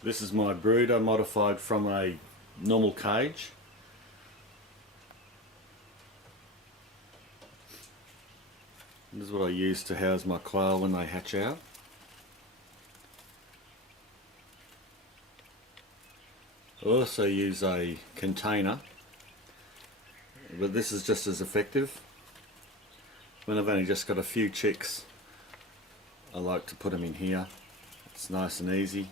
This is my brooder modified from a normal cage. This is what I use to house my quail when they hatch out. I also use a container, but this is just as effective. When I've only just got a few chicks, I like to put them in here. It's nice and easy.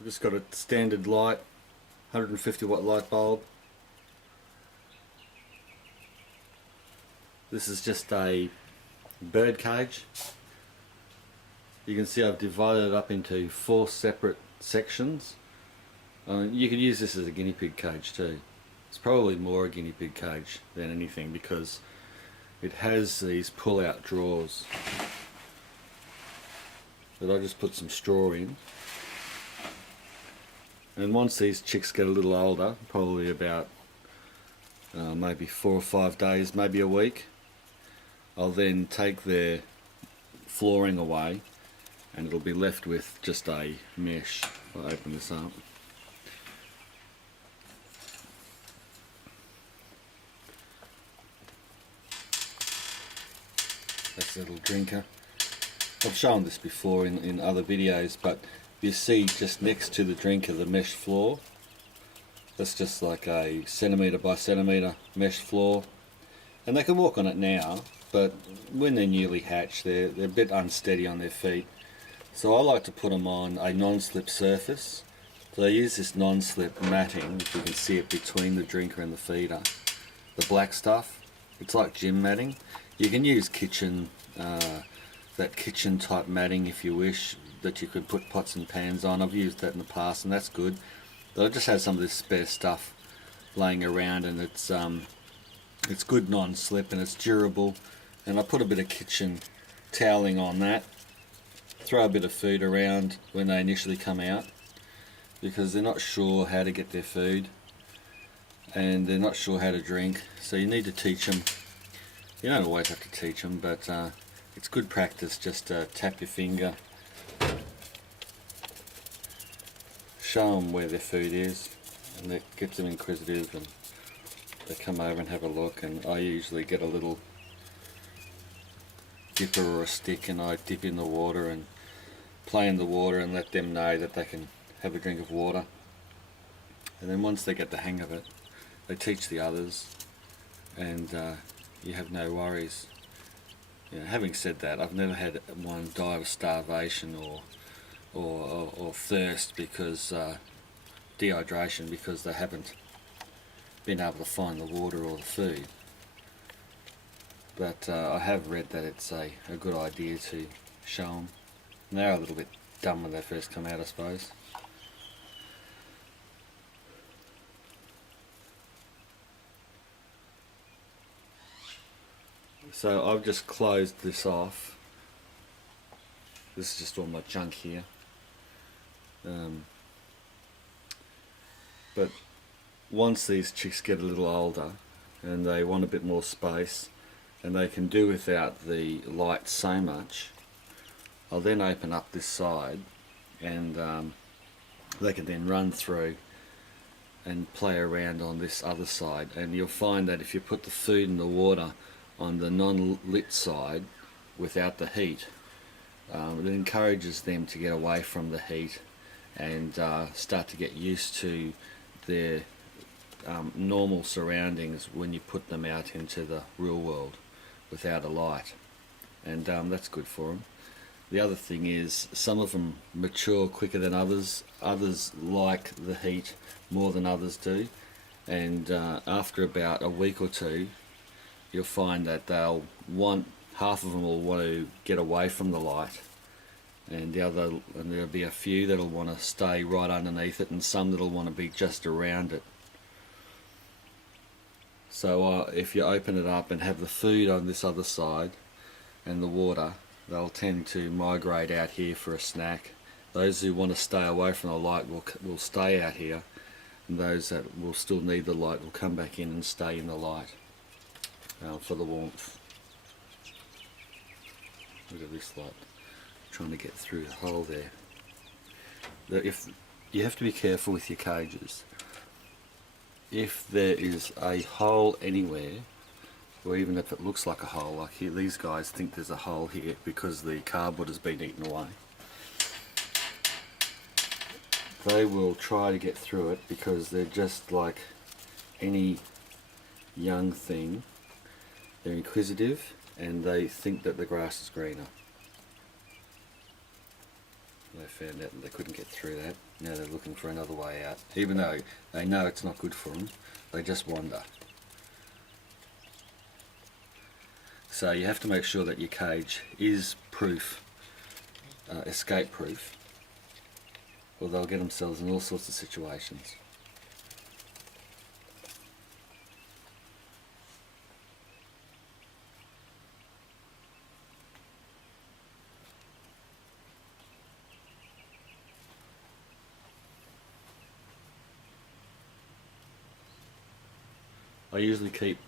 I've just got a standard light, 150 watt light bulb. This is just a bird cage. You can see I've divided it up into 4 separate sections. You could use this as a guinea pig cage too. It's probably more a guinea pig cage than anything because it has these pull out drawers that I just put some straw in. And once these chicks get a little older, probably about maybe 4 or 5 days, maybe a week, I'll then take their flooring away and it'll be left with just a mesh. I'll open this up. That's a little drinker. I've shown this before in other videos, but you see just next to the drinker the mesh floor. That's just like a centimetre by centimetre mesh floor, and they can walk on it now, but when they're newly hatched they're a bit unsteady on their feet, so I like to put them on a non-slip surface. So I use this non-slip matting, if you can see it between the drinker and the feeder, the black stuff. It's like gym matting. You can use kitchen that kitchen type matting if you wish, that you could put pots and pans on. I've used that in the past and that's good, but I just had some of this spare stuff laying around, and it's good non-slip and it's durable. And I put a bit of kitchen toweling on that, throw a bit of food around when they initially come out, because they're not sure how to get their food and they're not sure how to drink, so you need to teach them. You don't always have to teach them, but it's good practice just to tap your finger, show them where their food is, and that gets them inquisitive and they come over and have a look. And I usually get a little dipper or a stick and I dip in the water and play in the water and let them know that they can have a drink of water. And then once they get the hang of it, they teach the others, and you have no worries. You know, having said that, I've never had one die of starvation or thirst because dehydration because they haven't been able to find the water or the food. But I have read that it's a good idea to show them. And they're a little bit dumb when they first come out, I suppose. So I've just closed this off. This is just all my junk here. But once these chicks get a little older and they want a bit more space and they can do without the light so much, I'll then open up this side and they can then run through and play around on this other side. And you'll find that if you put the food and the water on the non-lit side without the heat, it encourages them to get away from the heat and start to get used to their normal surroundings when you put them out into the real world without a light, and that's good for them. The other thing is some of them mature quicker than others. Others like the heat more than others do, and after about a week or two you'll find that half of them will want to get away from the light, and there'll be a few that'll want to stay right underneath it, and some that'll want to be just around it. So if you open it up and have the food on this other side and the water, they'll tend to migrate out here for a snack. Those who want to stay away from the light will stay out here, and those that will still need the light will come back in and stay in the light. for the warmth. Look at this light, trying to get through the hole there. If you have to be careful with your cages. If there is a hole anywhere, or even if it looks like a hole, like here, these guys think there's a hole here because the cardboard has been eaten away. They will try to get through it because they're just like any young thing. They're inquisitive and they think that the grass is greener. They found out that they couldn't get through that. Now they're looking for another way out. Even though they know it's not good for them, they just wander. So you have to make sure that your cage is proof, escape proof, or they'll get themselves in all sorts of situations. I usually keep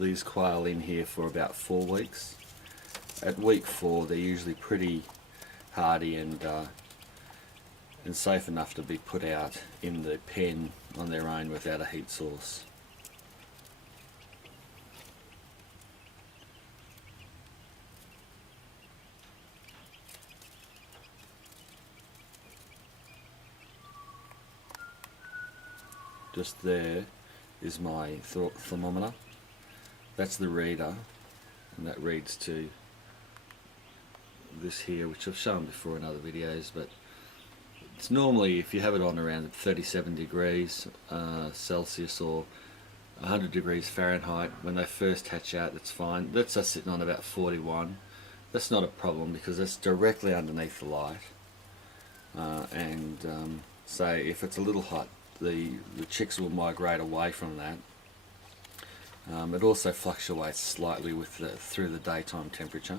these quail in here for about 4 weeks. At week 4 they're usually pretty hardy and safe enough to be put out in the pen on their own without a heat source. Just there is my thermometer. That's the reader, and that reads to this here, which I've shown before in other videos, but it's normally, if you have it on around 37 degrees Celsius or 100 degrees Fahrenheit, when they first hatch out, that's fine. That's us sitting on about 41. That's not a problem because it's directly underneath the light, so if it's a little hot, the chicks will migrate away from that. It also fluctuates slightly with through the daytime temperature.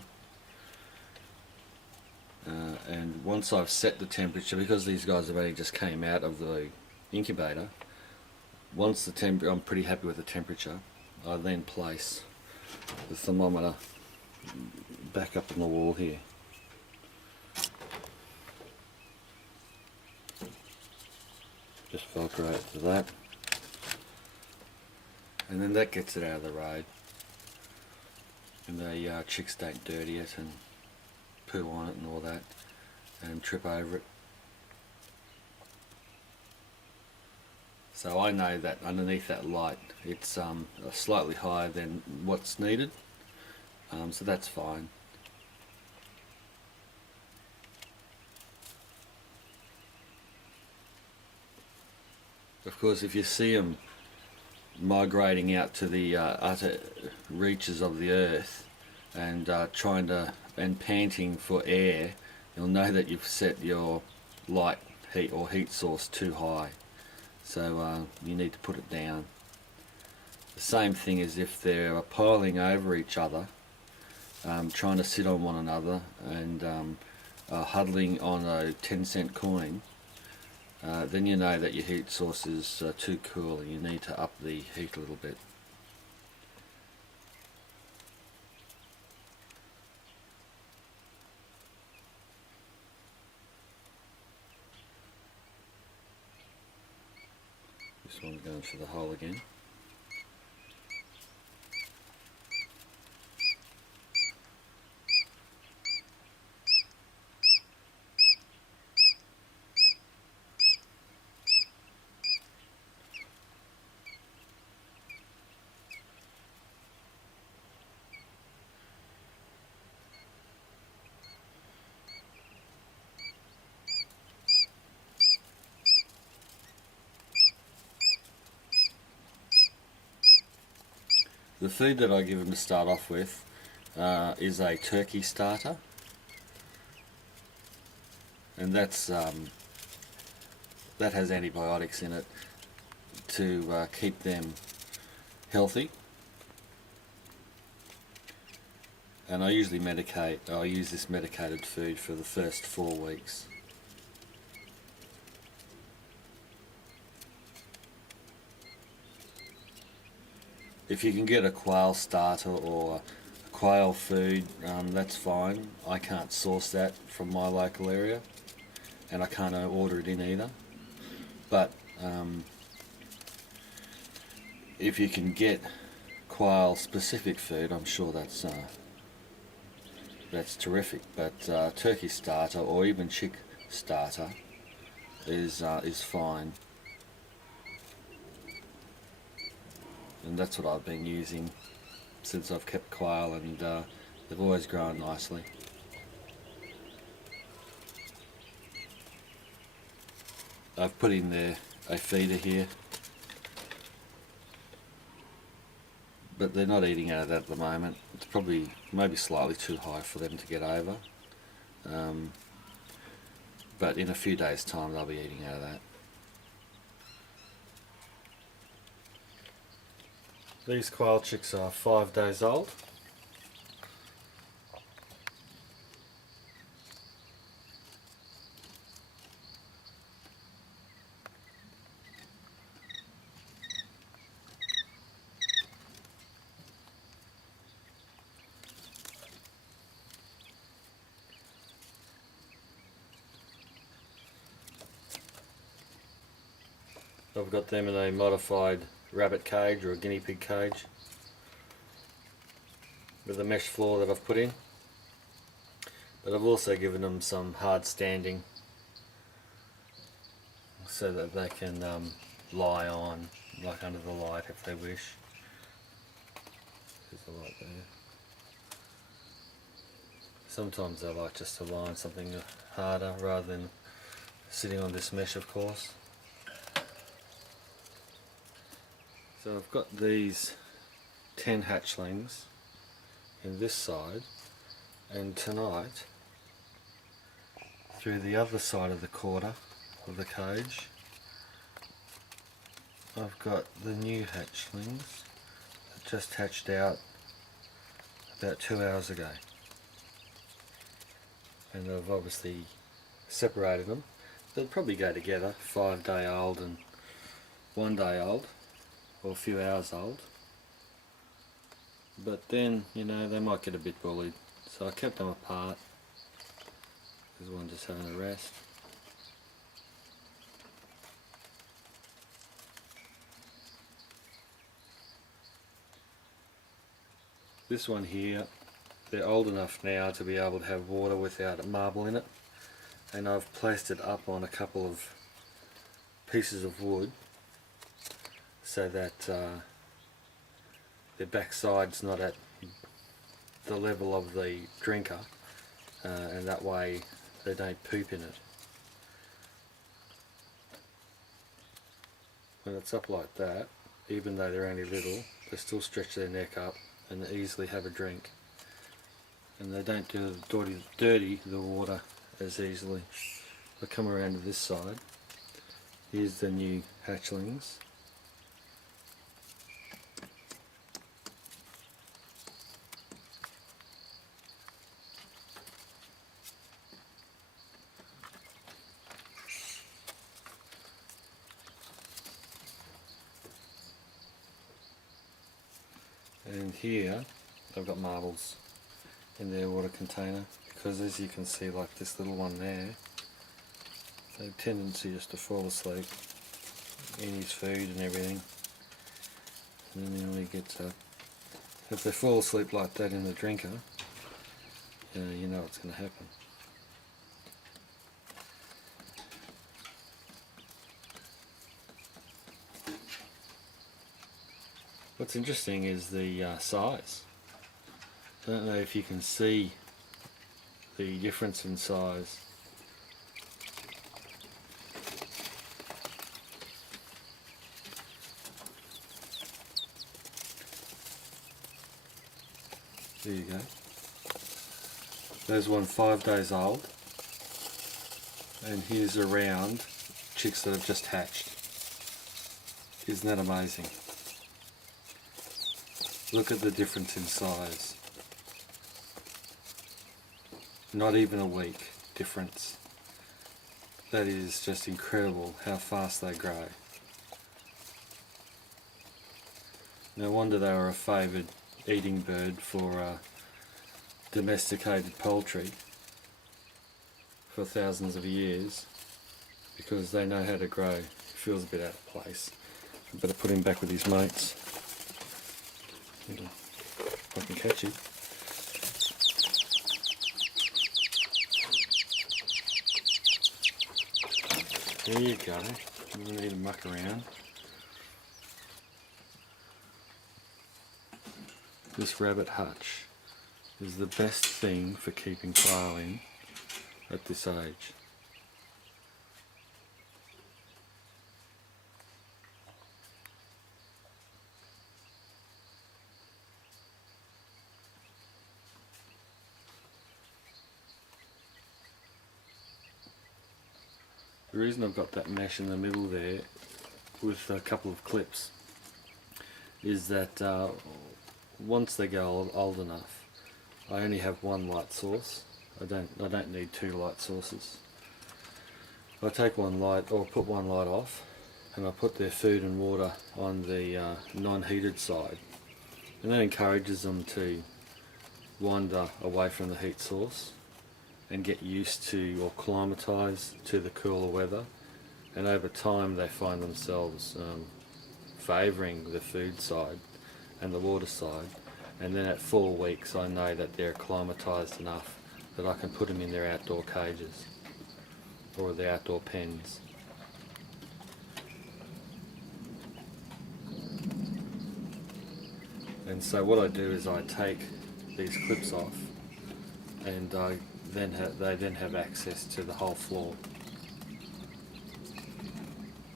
And once I've set the temperature, because these guys have only just came out of the incubator, once I'm pretty happy with the temperature, I then place the thermometer back up on the wall here. Just velcro it to that, and then that gets it out of the road, and the chicks don't dirty it and poo on it and all that and trip over it. So I know that underneath that light it's slightly higher than what's needed, so that's fine. Of course, if you see them migrating out to the utter reaches of the earth and panting for air, you'll know that you've set your light heat or heat source too high. So you need to put it down. The same thing as if they're piling over each other, trying to sit on one another and huddling on a 10-cent coin. Then you know that your heat source is too cool and you need to up the heat a little bit. This one's going for the hole again. The food that I give them to start off with is a turkey starter, and that has antibiotics in it to keep them healthy. And I usually use this medicated food for the first 4 weeks. If you can get a quail starter or a quail food, that's fine. I can't source that from my local area, and I can't order it in either. But if you can get quail specific food, I'm sure that's terrific. But turkey starter or even chick starter is fine, and that's what I've been using since I've kept quail, and they've always grown nicely. I've put in there a feeder here, but they're not eating out of that at the moment. It's probably maybe slightly too high for them to get over, but in a few days time they'll be eating out of that. These quail chicks are 5 days old. I've got them in a modified rabbit cage or a guinea pig cage with the mesh floor that I've put in, but I've also given them some hard standing so that they can lie on, like under the light if they wish. There's the light there. Sometimes I like just to lie on something harder rather than sitting on this mesh, of course. So I've got these 10 hatchlings in this side, and tonight through the other side of the quarter of the cage I've got the new hatchlings that just hatched out about 2 hours ago, and I've obviously separated them. They'll probably go together, 5-day-old and 1-day-old, or a few hours old, but then, you know, they might get a bit bullied, so I kept them apart. There's one just having a rest. This one here, they're old enough now to be able to have water without a marble in it, and I've placed it up on a couple of pieces of wood so that their backside's not at the level of the drinker, and that way they don't poop in it. When it's up like that, even though they're only little, they still stretch their neck up and they easily have a drink, and they don't dirty the water as easily. I come around to this side. Here's the new hatchlings. And here I've got marbles in their water container, because as you can see, like this little one there, they have a tendency just to fall asleep in his food and everything, and then when he gets up, if they fall asleep like that in the drinker, you know what's going to happen. What's interesting is the size. I don't know if you can see the difference in size. There you go. There's one 5 days old, and here's a round chicks that have just hatched. Isn't that amazing? Look at the difference in size. Not even a week difference. That is just incredible how fast they grow. No wonder they were a favoured eating bird for domesticated poultry for thousands of years, because they know how to grow. It feels a bit out of place. I better put him back with his mates. If I can catch him. There you go. You don't need to muck around. This rabbit hutch is the best thing for keeping quail in at this age. The reason I've got that mesh in the middle there with a couple of clips is that once they go old enough, I only have one light source. I don't need two light sources. I take one light, or put one light off, and I put their food and water on the non-heated side, and that encourages them to wander away from the heat source and get used to or acclimatise to the cooler weather, and over time they find themselves favouring the food side and the water side, and then at 4 weeks I know that they're acclimatised enough that I can put them in their outdoor cages or their outdoor pens. And so what I do is I take these clips off, and they then have access to the whole floor.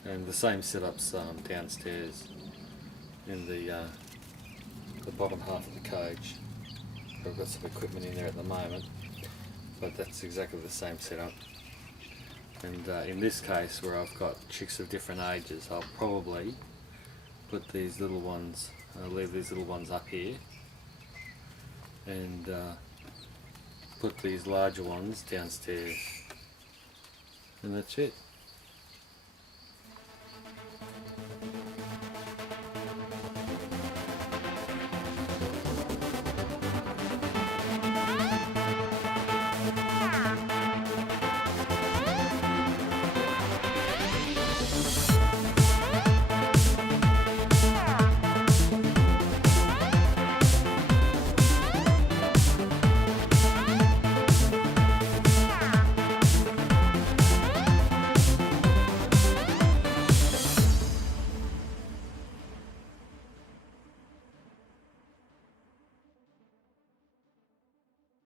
And the same setup's downstairs in the bottom half of the cage. I've got some equipment in there at the moment, but that's exactly the same setup. And in this case, where I've got chicks of different ages, I'll probably put these little ones, I'll leave these little ones up here, and put these larger ones downstairs, and that's it.